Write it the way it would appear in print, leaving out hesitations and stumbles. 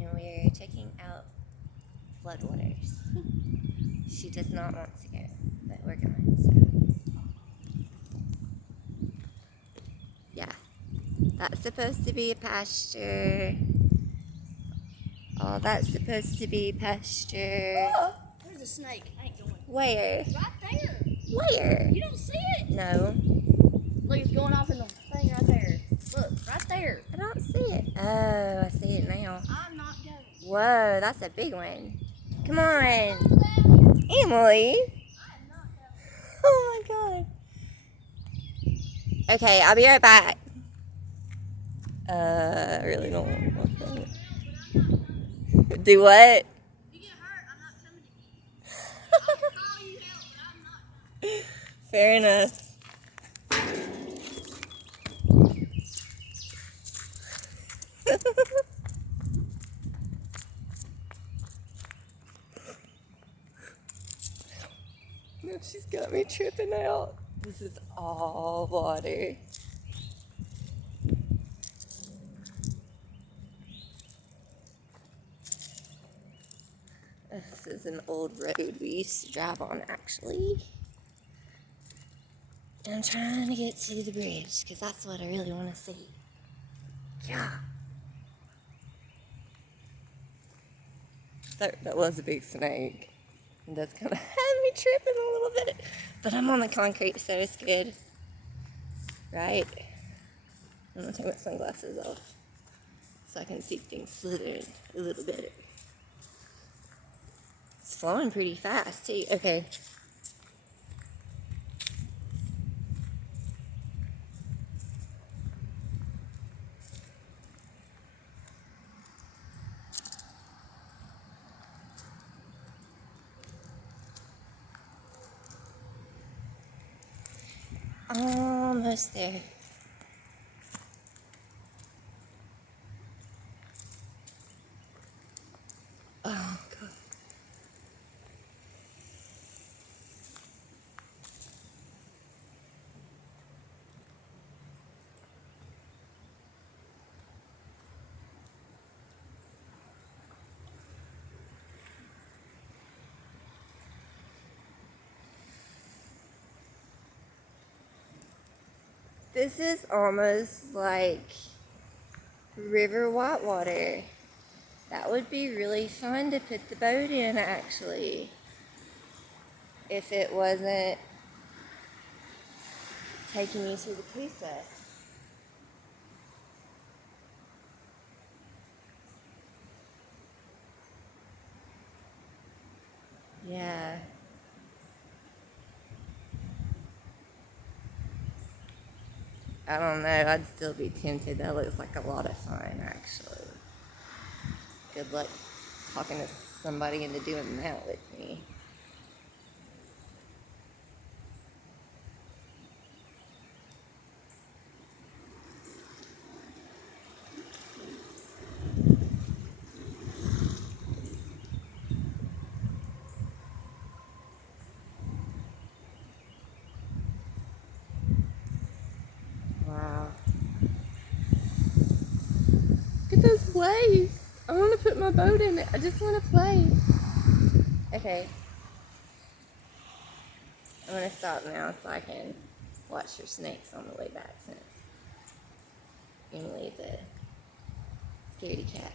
and we're checking out floodwaters. She does not want to go, but we're going, so. Yeah. That's supposed to be a pasture. Oh, that's supposed to be pasture. Oh, there's a snake. I ain't going. Where? Right there. Where? You don't see it? No. Look, it's going off in the thing right there. Look, right there. I don't see it. Oh, I see it now. I'm not going. Whoa, that's a big one. Come on. Emily. I'm not going. Oh my god. Okay, I'll be right back. I really don't want that. Do what? If you get hurt, I'm not coming to you. I can call you help, but I'm not coming. Fair enough. No, she's got me tripping out. This is all water. This is an old road we used to drive on, actually. And I'm trying to get to the bridge because that's what I really want to see. Yeah. That was a big snake. And that's kind of had me tripping a little bit. But I'm on the concrete, so it's good. Right? I'm going to take my sunglasses off so I can see things slithering a little better. It's flowing pretty fast, too. Okay. Almost there. Oh, God. This is almost like River Whitewater. That would be really fun to put the boat in, actually. If it wasn't taking you to the Coosa. Yeah. I don't know. I'd still be tempted. That looks like a lot of fun, actually. Good luck talking to somebody into doing that with me. Wow. Look at those waves. I want to put my boat in it. I just want to play. Okay. I'm going to stop now so I can watch for snakes on the way back since Emily's a scaredy cat.